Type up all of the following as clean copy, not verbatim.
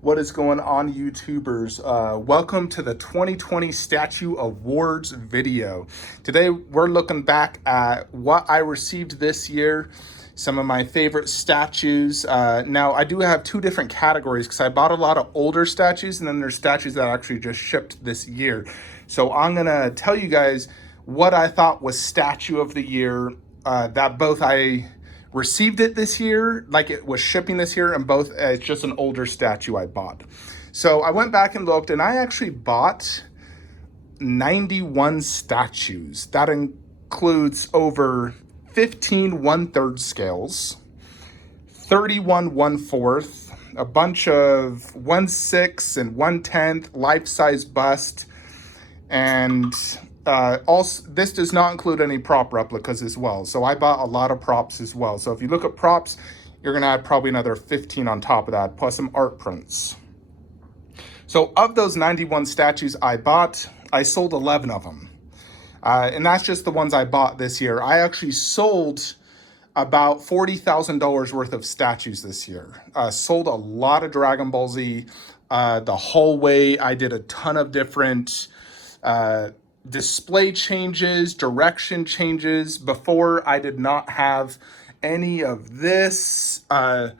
What is going on, YouTubers? Welcome to the 2020 Statue Awards video. Today, we're looking back at what I received this year, some of my favorite statues. Now, I do have two different categories because I bought a lot of older statues, and then there's statues that actually just shipped this year. So I'm going to tell you guys what I thought was Statue of the Year, that both I received it this year, like it was shipping this year, and both it's just an older statue I bought. So I went back and looked, and I actually bought 91 statues. That includes over 15 1/3 scales, 31 1/4, a bunch of 1/6 and 1/10 life-size bust, and also this does not include any prop replicas as well. So I bought a lot of props as well. So if you look at props, you're gonna add probably another 15 on top of that, plus some art prints. So of those 91 statues I bought, I sold 11 of them. And that's just the ones I bought this year. I actually sold about $40,000 worth of statues this year. Sold a lot of Dragon Ball Z. The hallway, I did a ton of different display changes, direction changes. Before, I did not have any of this. I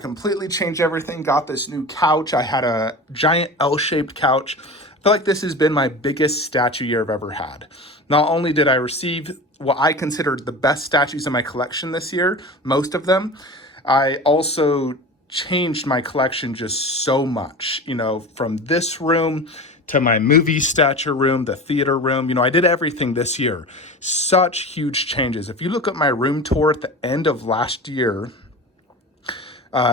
completely changed everything, got this new couch. I had a giant L-shaped couch. I feel like this has been my biggest statue year I've ever had. Not only did I receive what I considered the best statues in my collection this year, most of them, I also changed my collection just so much, from this room to my movie statue room, the theater room. I did everything this year. Such huge changes. If you look at my room tour at the end of last year,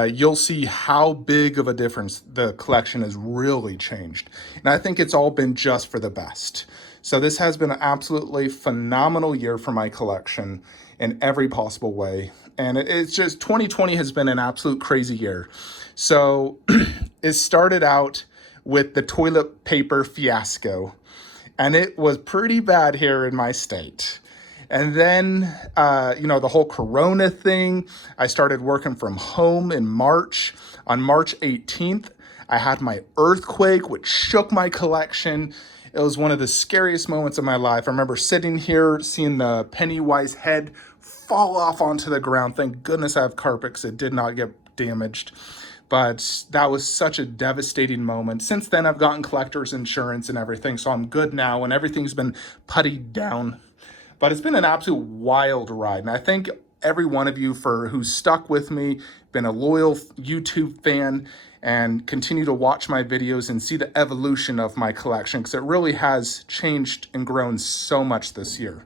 you'll see how big of a difference the collection has really changed. And I think it's all been just for the best. So this has been an absolutely phenomenal year for my collection in every possible way. And it's just 2020 has been an absolute crazy year. So it started out with the toilet paper fiasco, and it was pretty bad here in my state. And then, the whole Corona thing, I started working from home in March. On March 18th, I had my earthquake, which shook my collection. It was one of the scariest moments of my life. I remember sitting here, seeing the Pennywise head fall off onto the ground. Thank goodness I have carpet because it did not get damaged. But that was such a devastating moment. Since then, I've gotten collector's insurance and everything, so I'm good now, and everything's been puttied down. But it's been an absolute wild ride, and I thank every one of you who's stuck with me, been a loyal YouTube fan, and continue to watch my videos and see the evolution of my collection, because it really has changed and grown so much this year.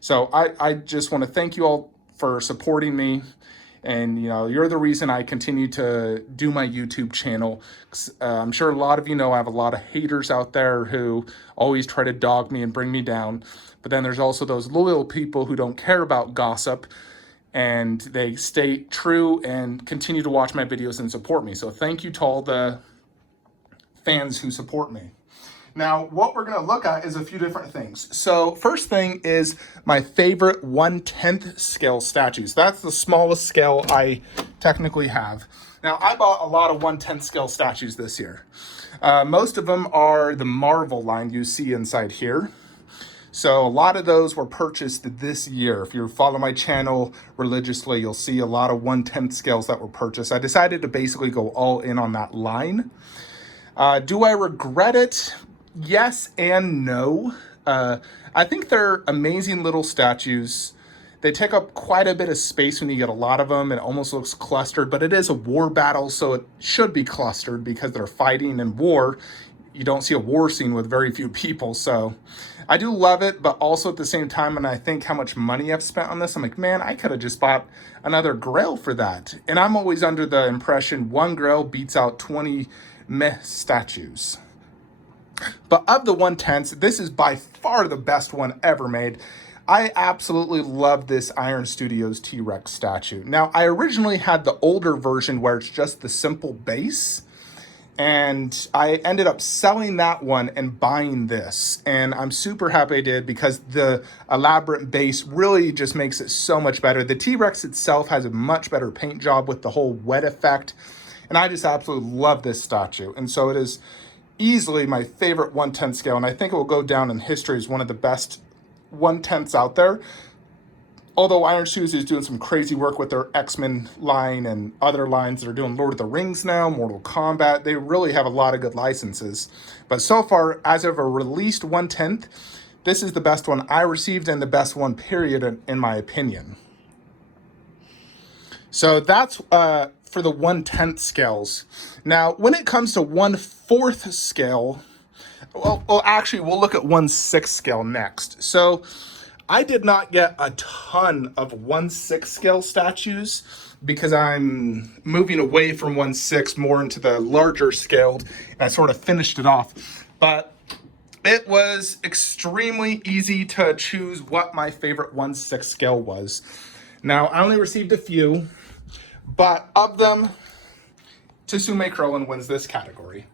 So I just want to thank you all for supporting me. And, you're the reason I continue to do my YouTube channel. I'm sure a lot of you know I have a lot of haters out there who always try to dog me and bring me down. But then there's also those loyal people who don't care about gossip, and they stay true and continue to watch my videos and support me. So thank you to all the fans who support me. Now, what we're going to look at is a few different things. So first thing is my favorite 1/10 scale statues. That's the smallest scale I technically have. Now, I bought a lot of 1/10 scale statues this year. Most of them are the Marvel line you see inside here. So a lot of those were purchased this year. If you follow my channel religiously, you'll see a lot of 1/10 scales that were purchased. I decided to basically go all in on that line. Do I regret it? Yes and no. I think they're amazing little statues. They take up quite a bit of space when you get a lot of them. It almost looks clustered, but it is a war battle, so it should be clustered because they're fighting in war. You don't see a war scene with very few people, so I do love it, but also at the same time, when I think how much money I've spent on this, I'm like, man, I could have just bought another Grail for that. And I'm always under the impression one Grail beats out 20 meh statues. But of the 1/10s, this is by far the best one ever made. I absolutely love this Iron Studios T-Rex statue. Now, I originally had the older version where it's just the simple base, and I ended up selling that one and buying this. And I'm super happy I did, because the elaborate base really just makes it so much better. The T-Rex itself has a much better paint job with the whole wet effect. And I just absolutely love this statue. And so it is easily my favorite 1/10 scale. And I think it will go down in history as one of the best 1/10s out there. Although Iron Shoes is doing some crazy work with their X-Men line and other lines that are doing Lord of the Rings now, Mortal Kombat, they really have a lot of good licenses. But so far, as of a released 1/10, this is the best one I received and the best one, period, in my opinion. So that's for the 1/10 scales. Now, when it comes to 1/4 scale, well, actually, we'll look at 1/6 scale next. So I did not get a ton of 1/6 scale statues because I'm moving away from 1/6 more into the larger scaled, and I sort of finished it off. But it was extremely easy to choose what my favorite 1/6 scale was. Now, I only received a few, but of them, Tsume Krillin wins this category.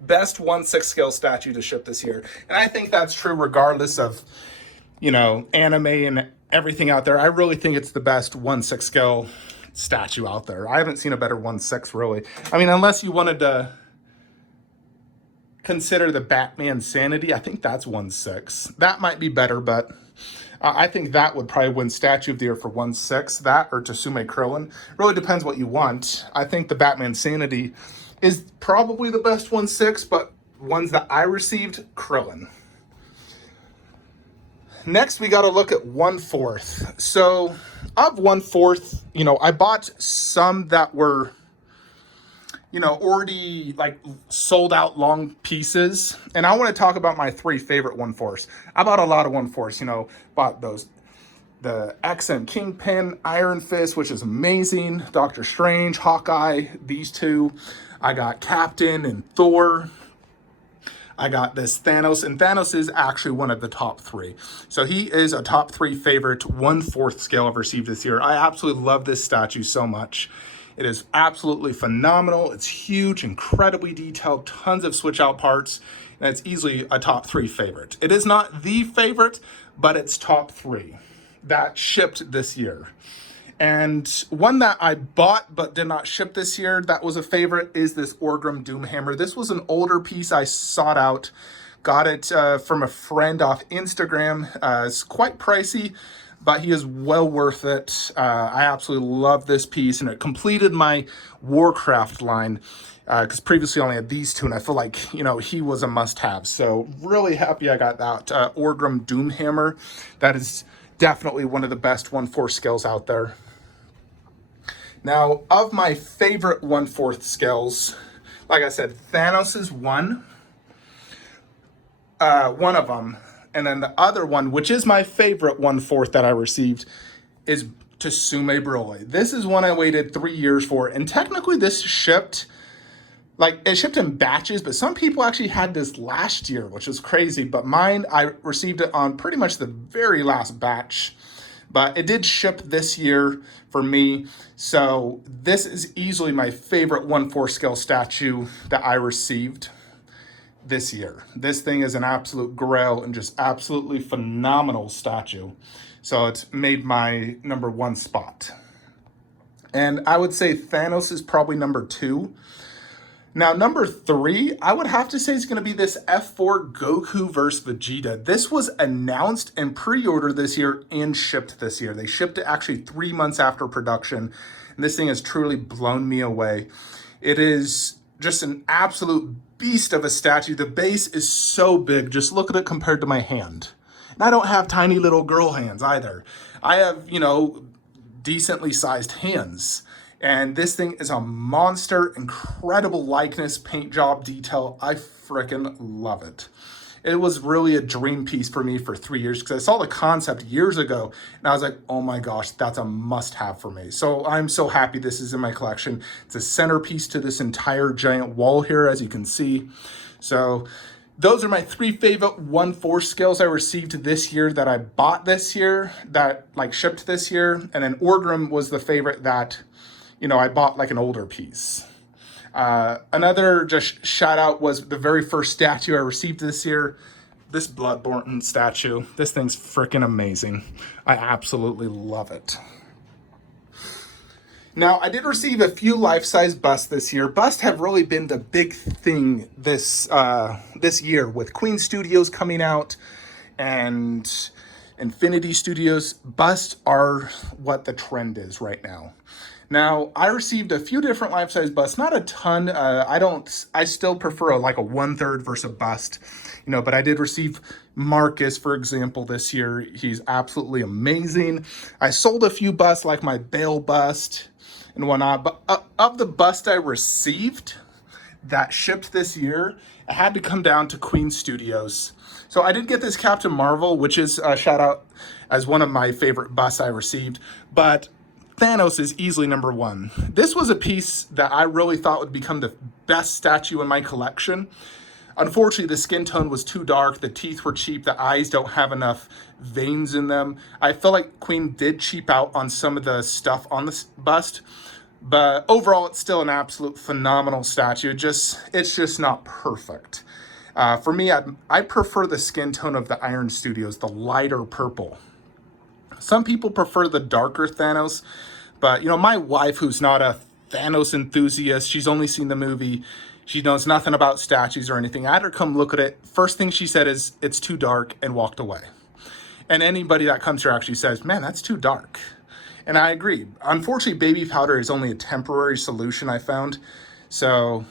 Best 1/6 scale statue to ship this year. And I think that's true regardless of, anime and everything out there. I really think it's the best 1/6 scale statue out there. I haven't seen a better 1/6 really. I mean, unless you wanted to consider the Batman Sanity, I think that's 1/6. That might be better, but I think that would probably win Statue of the Year for 1/6. That or Tsume Krillin. Really depends what you want. I think the Batman Sanity is probably the best 1/6, but ones that I received, Krillin. Next, we got to look at 1/4. So, of 1/4, I bought some that were, already like sold out long pieces. And I want to talk about my 3 favorite 1/4s. I bought a lot of 1/4s, bought the Accent Kingpin, Iron Fist, which is amazing, Doctor Strange, Hawkeye, these two. I got Captain and Thor. I got this Thanos, and Thanos is actually one of the top 3. So he is a top 3 favorite 1/4 scale I've received this year. I absolutely love this statue so much. It is absolutely phenomenal. It's huge, incredibly detailed, tons of switch out parts, and it's easily a top 3 favorite. It is not the favorite, but it's top 3 that shipped this year. And one that I bought but did not ship this year that was a favorite is this Orgrim Doomhammer. This was an older piece I sought out. Got it from a friend off Instagram. It's quite pricey, but he is well worth it. I absolutely love this piece, and it completed my Warcraft line because previously I only had these two, and I feel like, he was a must-have. So really happy I got that Orgrim Doomhammer. That is definitely one of the best 1/4 scales out there. Now, of my favorite 1/4 scales, like I said, Thanos is one of them. And then the other one, which is my favorite 1/4 that I received, is Tsume Broly. This is one I waited 3 years for. And technically this shipped, it shipped in batches, but some people actually had this last year, which is crazy. But mine, I received it on pretty much the very last batch. But it did ship this year for me. So this is easily my favorite 1/4 scale statue that I received this year. This thing is an absolute grail and just absolutely phenomenal statue. So it's made my number 1 spot. And I would say Thanos is probably number 2. Now, number 3, I would have to say is going to be this F4 Goku vs. Vegeta. This was announced and pre-ordered this year and shipped this year. They shipped it actually 3 months after production. And this thing has truly blown me away. It is just an absolute beast of a statue. The base is so big. Just look at it compared to my hand. And I don't have tiny little girl hands either. I have, decently sized hands. And this thing is a monster, incredible likeness, paint job, detail. I freaking love it. It was really a dream piece for me for 3 years because I saw the concept years ago and I was like, oh my gosh, that's a must have for me. So I'm so happy this is in my collection. It's a centerpiece to this entire giant wall here, as you can see. So those are my 3 favorite 1/4 scales I received this year that I bought this year, that shipped this year. And then Orgrim was the favorite that, I bought an older piece. Another just shout out was the very first statue I received this year, this Bloodborne statue. This thing's freaking amazing. I absolutely love it. Now, I did receive a few life-size busts this year. Busts have really been the big thing this year, with Queen Studios coming out and Infinity Studios. Busts are what the trend is right now. Now, I received a few different life-size busts, not a ton. I still prefer like a 1/3 versus a bust, but I did receive Marcus, for example, this year. He's absolutely amazing. I sold a few busts like my Bale bust and whatnot, but of the bust I received that shipped this year, it had to come down to Queen Studios. So I did get this Captain Marvel, which is a shout out as one of my favorite busts I received, but Thanos is easily number one. This was a piece that I really thought would become the best statue in my collection. Unfortunately, the skin tone was too dark, the teeth were cheap, the eyes don't have enough veins in them. I feel like Queen did cheap out on some of the stuff on this bust, but overall, it's still an absolute phenomenal statue. It's just not perfect. For me, I prefer the skin tone of the Iron Studios, the lighter purple. Some people prefer the darker Thanos, but my wife, who's not a Thanos enthusiast, she's only seen the movie, she knows nothing about statues or anything. I had her come look at it. First thing she said is, it's too dark, and walked away. And anybody that comes here actually says, man, that's too dark. And I agree. Unfortunately, baby powder is only a temporary solution, I found. So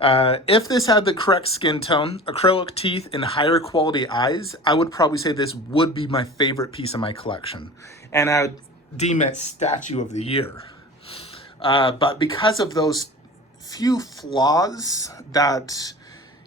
if this had the correct skin tone, acrylic teeth, and higher quality eyes, I would probably say this would be my favorite piece of my collection. And I would deem it Statue of the Year. But because of those few flaws that,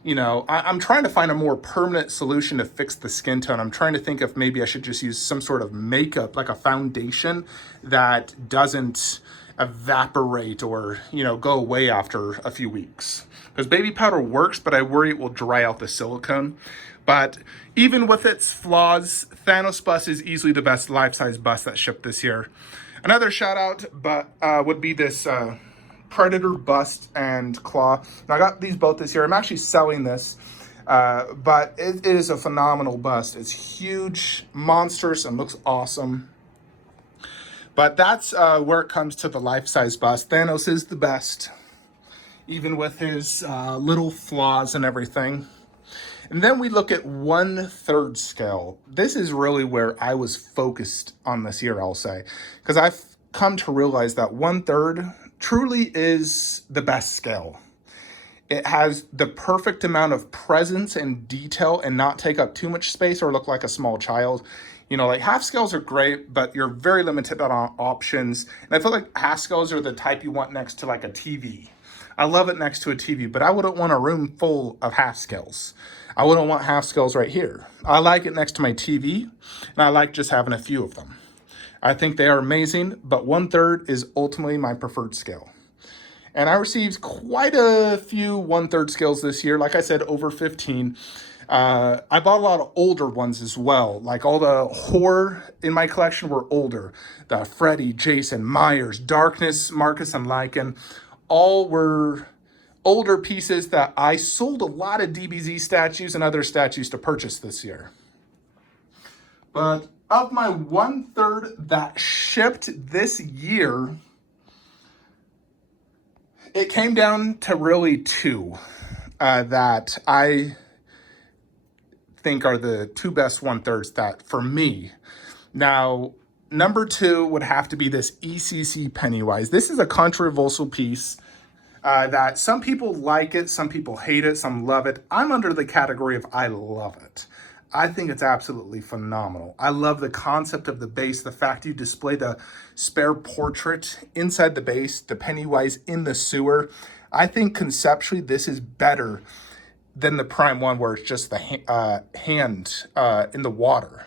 I'm trying to find a more permanent solution to fix the skin tone. I'm trying to think if maybe I should just use some sort of makeup, like a foundation that doesn't evaporate or, go away after a few weeks. Because baby powder works, but I worry it will dry out the silicone. But even with its flaws, Thanos bust is easily the best life-size bust that shipped this year. Another shout out would be this Predator bust and claw. Now, I got these both this year. I'm actually selling this, but it is a phenomenal bust. It's huge, monstrous, and looks awesome. But that's where it comes to the life-size bust. Thanos is the best, even with his little flaws and everything. And then we look at 1/3 scale. This is really where I was focused on this year, I'll say, because I've come to realize that 1/3 truly is the best scale. It has the perfect amount of presence and detail and not take up too much space or look like a small child. Like half scales are great, but you're very limited on options. And I feel like half scales are the type you want next to like a TV. I love it next to a TV, but I wouldn't want a room full of half scales. I wouldn't want half scales right here. I like it next to my TV, and I like just having a few of them. I think they are amazing, but 1/3 is ultimately my preferred scale. And I received quite a few 1/3 scales this year. Like I said, over 15. I bought a lot of older ones as well. Like all the horror in my collection were older. The Freddy, Jason, Myers, Darkness, Marcus, and Lycan, all were older pieces that I sold a lot of DBZ statues and other statues to purchase this year. But of my 1/3 that shipped this year, it came down to really two that I think are the two best 1/3s that for me. Now, number two would have to be this ECC Pennywise. This is a controversial piece that some people like it, some people hate it, some love it. I'm under the category of I love it. I think it's absolutely phenomenal. I love the concept of the base, the fact you display the spare portrait inside the base, the Pennywise in the sewer. I think conceptually this is better than the Prime one where it's just the hand in the water.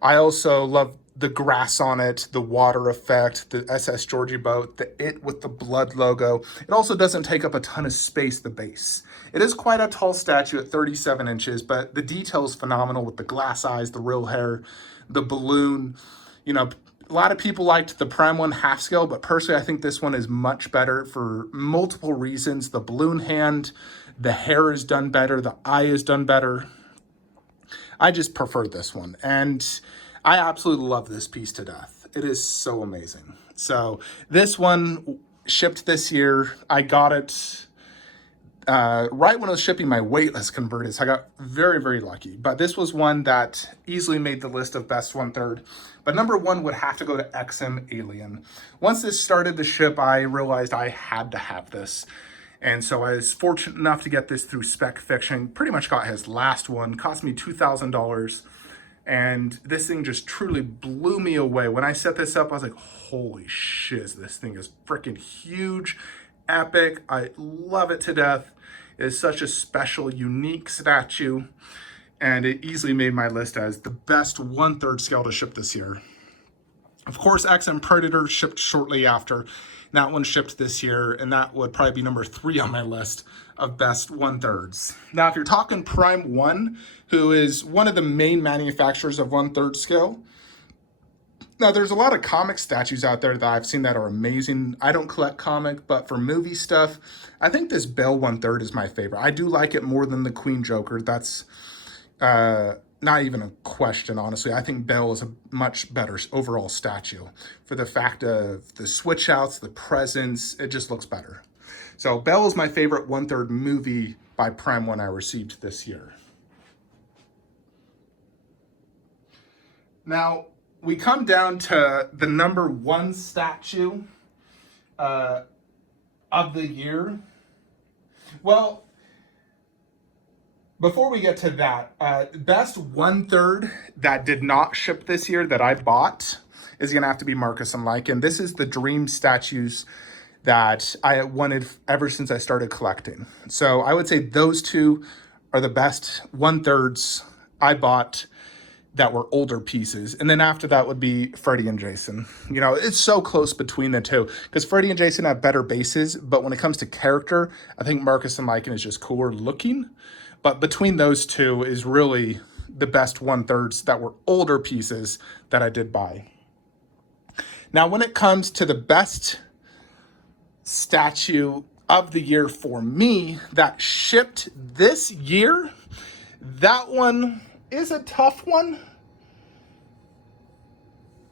I also love the grass on it, the water effect, the SS Georgie boat, the It with the blood logo. It also doesn't take up a ton of space, the base. It is quite a tall statue at 37 inches, but the detail is phenomenal with the glass eyes, the real hair, the balloon. A lot of people liked the Prime one half scale, but personally I think this one is much better for multiple reasons. The balloon hand, the hair is done better, the eye is done better. I just prefer this one, and I absolutely love this piece to death. It is so amazing. So this one shipped this year. I got it right when I was shipping my waitlist converted. So I got very, very lucky. But this was one that easily made the list of best 1/3. But number one would have to go to XM Alien. Once this started to ship, I realized I had to have this. And so I was fortunate enough to get this through Spec Fiction. Pretty much got his last one. Cost me $2,000. And this thing just truly blew me away. When I set this up, I was like, holy shiz, this thing is freaking huge, epic. I love it to death. It is such a special, unique statue. And it easily made my list as the best 1/3 scale to ship this year. Of course, XM Predator shipped shortly after. That one shipped this year, and that would probably be number 3 on my list of best 1/3s. Now, if you're talking Prime 1, who is one of the main manufacturers of 1/3 scale, now there's a lot of comic statues out there that I've seen that are amazing. I don't collect comic, but for movie stuff, I think this Belle 1/3 is my favorite. I do like it more than the Queen Joker. That's not even a question, honestly. I think Belle is a much better overall statue for the fact of the switch outs, the presence, it just looks better. So Belle is my favorite 1/3 movie by Prime 1 I received this year. Now, we come down to the number 1 statue of the year. Well, before we get to that, best 1/3 that did not ship this year that I bought is going to have to be Marcus and Lycan. This is the dream statues that I wanted ever since I started collecting. So I would say those two are the best 1/3s I bought that were older pieces. And then after that would be Freddy and Jason. You know, it's so close between the two because Freddy and Jason have better bases, but when it comes to character, I think Marcus and Lycan is just cooler looking. But between those two is really the best 1/3s that were older pieces that I did buy. Now, when it comes to the best statue of the year for me that shipped this year, that one is a tough one.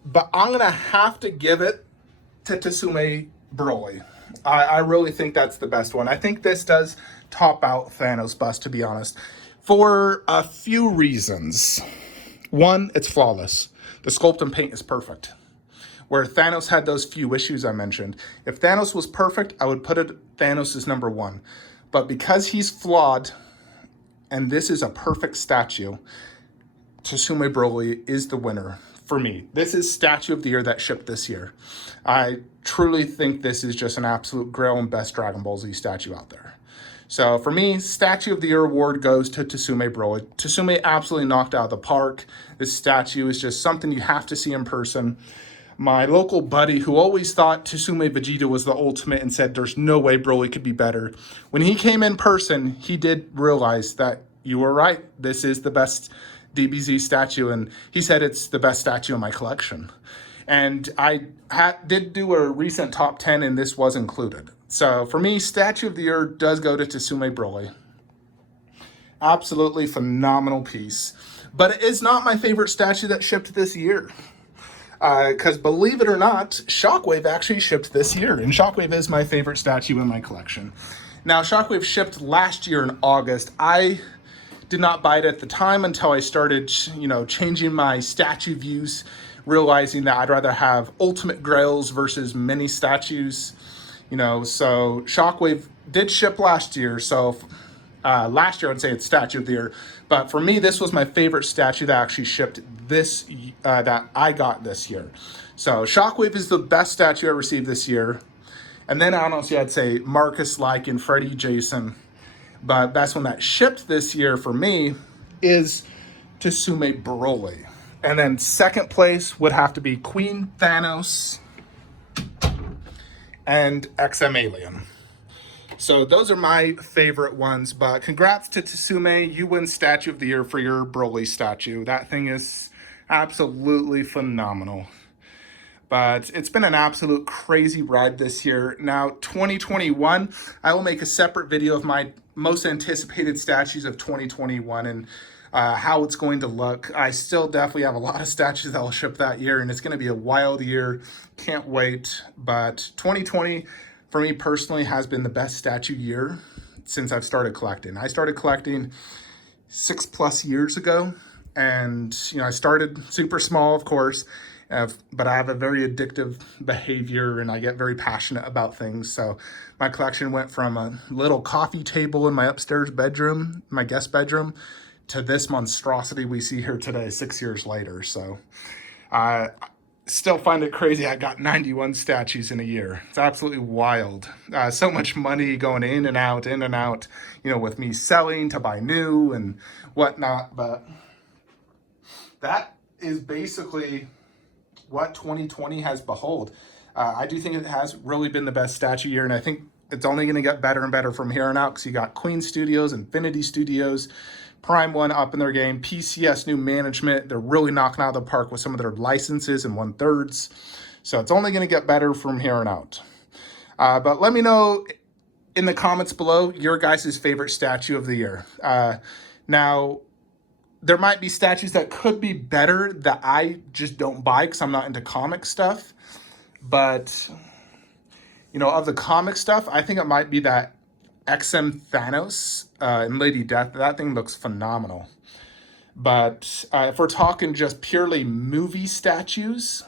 But I'm going to have to give it to Tsume Broly. I really think that's the best one. I think this does top out Thanos' bust, to be honest, for a few reasons. One, it's flawless. The sculpt and paint is perfect. Where Thanos had those few issues I mentioned. If Thanos was perfect, I would put it Thanos as number 1. But because he's flawed, and this is a perfect statue, Tsume Broly is the winner for me. This is statue of the year that shipped this year. I truly think this is just an absolute grail and best Dragon Ball Z statue out there. So for me, statue of the year award goes to Tsume Broly. Tsume absolutely knocked out of the park. This statue is just something you have to see in person. My local buddy who always thought Tsume Vegeta was the ultimate and said there's no way Broly could be better. When he came in person, he did realize that you were right. This is the best DBZ statue, and he said it's the best statue in my collection. And I did do a recent top 10, and this was included. So for me, statue of the year does go to Tsume Broly. Absolutely phenomenal piece. But it is not my favorite statue that shipped this year. Because believe it or not, Shockwave actually shipped this year, and Shockwave is my favorite statue in my collection. Now, Shockwave shipped last year in August. I did not buy it at the time until I started, changing my statue views, realizing that I'd rather have ultimate grails versus mini statues. So Shockwave did ship last year. So last year I'd say it's statue of the year. But for me, this was my favorite statue that actually shipped this, that I got this year. So Shockwave is the best statue I received this year. And then honestly, I'd say Marcus, Lycan, Freddy, Jason. But best one that shipped this year for me is Tsume Broly. And then second place would have to be Queen Thanos and XM Alien. So those are my favorite ones. But congrats to Tsume. You win Statue of the Year for your Broly statue. That thing is absolutely phenomenal. But it's been an absolute crazy ride this year. Now, 2021, I will make a separate video of my most anticipated statues of 2021. And how it's going to look. I still definitely have a lot of statues that will ship that year, and it's going to be a wild year. Can't wait. But 2020, for me personally, has been the best statue year since I've started collecting. I started collecting 6+ years ago, and I started super small, of course, but I have a very addictive behavior and I get very passionate about things. So my collection went from a little coffee table in my upstairs bedroom, my guest bedroom, to this monstrosity we see here today, 6 years later. So I still find it crazy. I got 91 statues in a year. It's absolutely wild. So much money going in and out, with me selling to buy new and whatnot. But that is basically what 2020 has behold. I do think it has really been the best statue year, and I think it's only going to get better and better from here on out, because you got Queen Studios, Infinity Studios, Prime One up in their game, PCS new management. They're really knocking out of the park with some of their licenses and 1/3. So it's only going to get better from here on out. But let me know in the comments below your guys' favorite statue of the year. Now, there might be statues that could be better that I just don't buy because I'm not into comic stuff. But, of the comic stuff, I think it might be that XM Thanos and Lady Death. That thing looks phenomenal. But if we're talking just purely movie statues,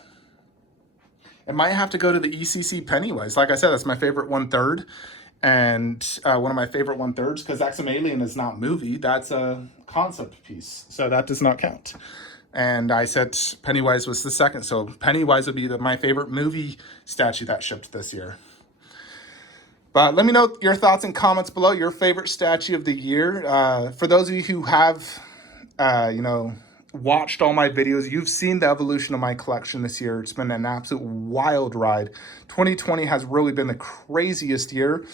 it might have to go to the ECC Pennywise. Like I said, that's my favorite 1/3. And one of my favorite 1/3, because XM Alien is not movie, that's a concept piece, so that does not count. And I said Pennywise was the second, so Pennywise would be my favorite movie statue that shipped this year. But let me know your thoughts and comments below, your favorite statue of the year. For those of you who have watched all my videos, you've seen the evolution of my collection this year. It's been an absolute wild ride. 2020 has really been the craziest year.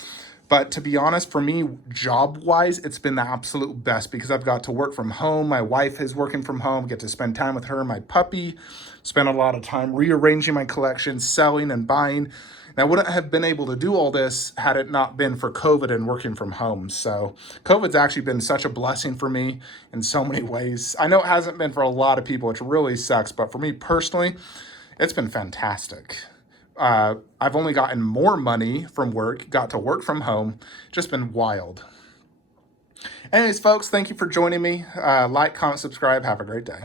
But to be honest, for me, job-wise, it's been the absolute best, because I've got to work from home. My wife is working from home, get to spend time with her and my puppy, spend a lot of time rearranging my collection, selling and buying. And I wouldn't have been able to do all this had it not been for COVID and working from home. So COVID's actually been such a blessing for me in so many ways. I know it hasn't been for a lot of people, which really sucks, but for me personally, it's been fantastic. I've only gotten more money from work, got to work from home, just been wild. Anyways, folks, thank you for joining me. Like, comment, subscribe. Have a great day.